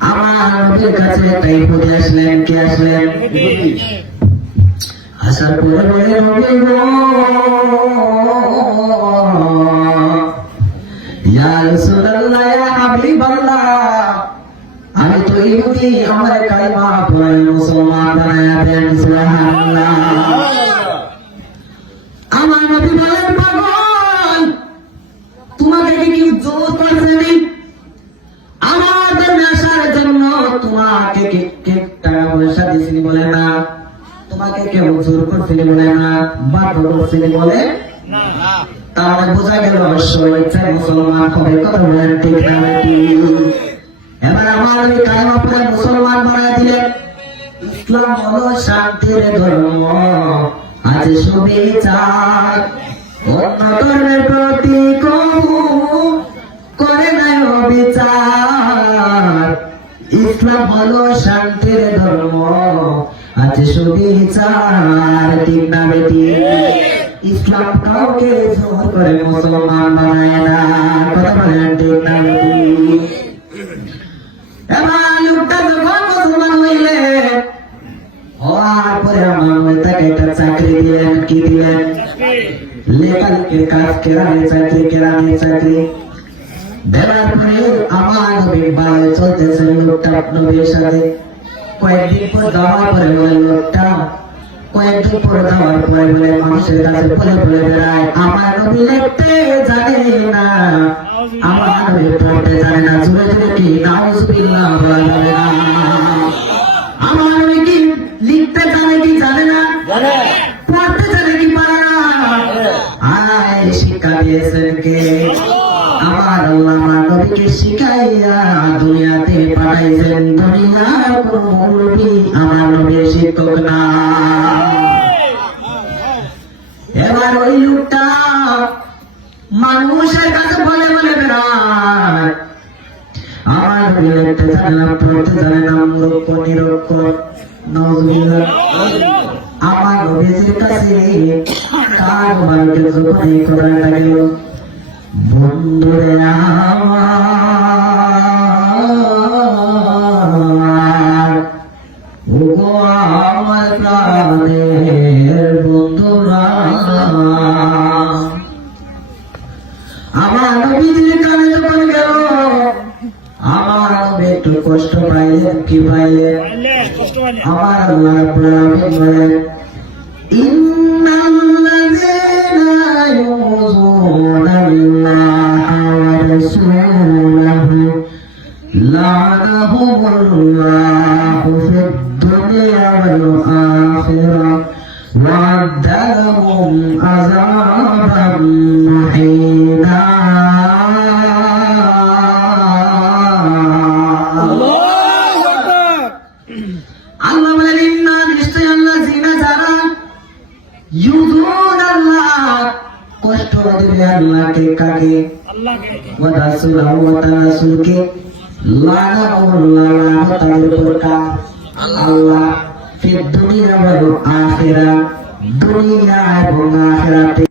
আমার নবীর কাছে হাবিবাল্লাহ আমি তো ইহুদি আমার কালিমা পড়ে মুসলমান বানায়া দেন সুবহানাল্লাহ আমার নবী বলেন পাগল তোমাকে কি কেউ জোর করছে নি আমাদের নেশার জন্য তোমাকে কে কে টাকা পয়সা দিছিনি বলে না? তোমাকে কেউ জোর করছিনি বলে না? বাধ্য করছিনি বলে? তাহলে বোঝা গেল অবশ্যই ইচ্ছায় মুসলমান হবে কথা বলেন ঠিক না? এবার আমার ওই কায়মা মুসলমান বানায় দিলেন ইসলাম হলো শান্তির ধর্ম। আছে সুবিচার অন্য ধর্মের হলো শান্তির ধর্ম। আছে সুবিচার ঠিক না বেটি। ইসলাম কাউকে জোর করে মুসলমান বানায় না। কথা বলেন ঠিক না বেটি। এবার লোকটা যখন মুসলমান হইলে, হওয়ার পরে আমার তাকে একটা চাকরি দিলেন, কি দিলেন? লেখালেখির কাজ কেরানি চাকরি কেরানি চাকরি। দেওয়ার পরে আমার নবী ভালো চলতেছে লোকটা নবীর সাথে। কয়েকদিন পর যাওয়ার পরে বলে লোকটা কয়েকদিন পর যাওয়ার পরে বলে মানুষের কাছে বলে বলে বেড়ায় আমার নবী লিখতে জানে না। আমার নবী পড়তে জানে না জুড়ে জুড়ে কি? নাউজুবিল্লাহ বলা যাবে না। আমার নবী কি লিখতে জানে কি জানে না? পড়তে জানে কি পারে না? আয় শিক্ষা দিয়েছেন কে? আমার আমার নবীকে শিখাইয়া দুনিয়াতে পাঠাইছেন দুনিয়ার কোন আমার নবীর শিক্ষক না। এবার ওই লোকটা মানুষের কাছে বলে বলে আমার নবী লিখতে জানে পড়তে নজরুল্লাহ আমার নবীজির কাছে তার বাড়িতে যখন গেল। বন্ধুরে আমার প্রাণের বন্ধুরা। আমার নবীজির কানে যখন গেল আমার নবী একটু কষ্ট পাইলেন কি পাইলেন? আমার আল্লাহ বলেন ইন্নাল্লাযীনা ينظرون الله ورسوله لعنهم الله في الدنيا والآخرة وعد لهم عذابا محيطا يريدون الله কষ্ট দিবে আল্লাহকে কাকে ওয়া রাসূলহু ওয়া রাসূলকে লানাহুল্লাহ লানত তাদের উপর কার? আল্লাহ ফিদ দুনিয়া ওয়াল আখিরাহ দুনিয়া এবং আখিরাতে